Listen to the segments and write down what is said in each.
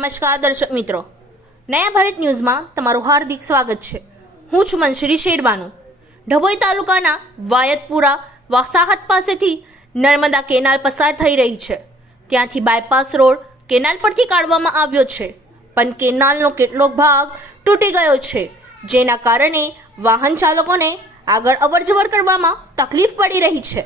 નમસ્કાર દર્શક મિત્રો. નયા ભારત ન્યૂઝમાં તમારું હાર્દિક સ્વાગત છે. હું છું મનશ્રી શેરબાનુ. ડભોઈ તાલુકાના વાયતપુરા વસાહત પાસેથી નર્મદા કેનાલ પસાર થઈ રહી છે. ત્યાંથી બાયપાસ રોડ કેનાલ પરથી કાઢવામાં આવ્યો છે. પણ કેનાલનો કેટલોક ભાગ તૂટી ગયો છે, જેના કારણે વાહન ચાલકોને આગળ અવરજવર કરવામાં તકલીફ પડી રહી છે.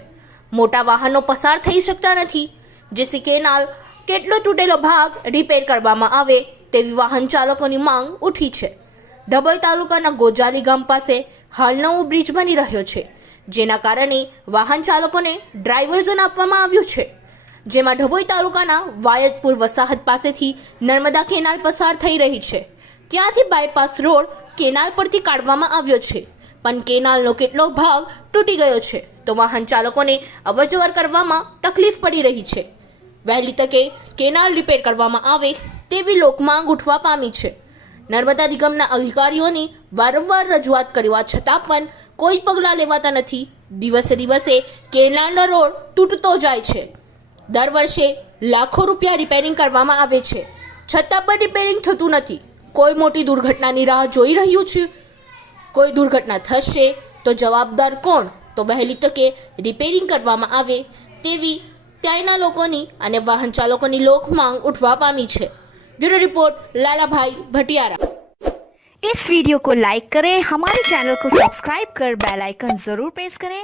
મોટા વાહનો પસાર થઈ શકતા નથી, જેથી કેનાલ કેટલો તૂટેલો ભાગ રિપેર કરવામાં આવે તેવી વાહન ચાલકોની માંગ ઉઠી છે. ડભોઈ તાલુકાના ગોજાલી ગામ પાસે હાલ નવો બ્રિજ બની રહ્યો છે, જેના કારણે વાહન ચાલકોને ડ્રાઇવર્ઝન આપવામાં આવ્યું છે. જેમાં ડભોઈ તાલુકાના વાયદપુર વસાહત પાસેથી નર્મદા કેનાલ પસાર થઈ રહી છે. ત્યાંથી બાયપાસ રોડ કેનાલ પરથી કાઢવામાં આવ્યો છે. પણ કેનાલનો કેટલો ભાગ તૂટી ગયો છે, તો વાહન ચાલકોને અવરજવર કરવામાં તકલીફ પડી રહી છે. વહેલી તકે કેનાલ રિપેર કરવામાં આવે તેવી લોકમાંગ ઉઠવા પામી છે. નર્મદા નિગમના અધિકારીઓની વારંવાર રજૂઆત કરવા છતાં પણ કોઈ પગલાં લેવાતા નથી. દિવસે દિવસે કેનાલનો રોડ તૂટતો જાય છે. દર વર્ષે લાખો રૂપિયા રિપેરિંગ કરવામાં આવે છે. છતાં પણ રિપેરિંગ થતું નથી. કોઈ મોટી દુર્ઘટનાની રાહ જોઈ રહ્યું છે? કોઈ દુર્ઘટના થશે તો જવાબદાર કોણ? તો વહેલી તકે રિપેરિંગ કરવામાં આવે તેવી ત્યાંના લોકોની અને વાહન ચાલકોની લોક માંગ ઉઠવા પામી છે બ્યુરો રિપોર્ટ લાલાભાઈ ભટિયારા इस वीडियो को लाइक करें हमारे चैनल को सब्सक्राइब कर बेल आइकन जरूर प्रेस करें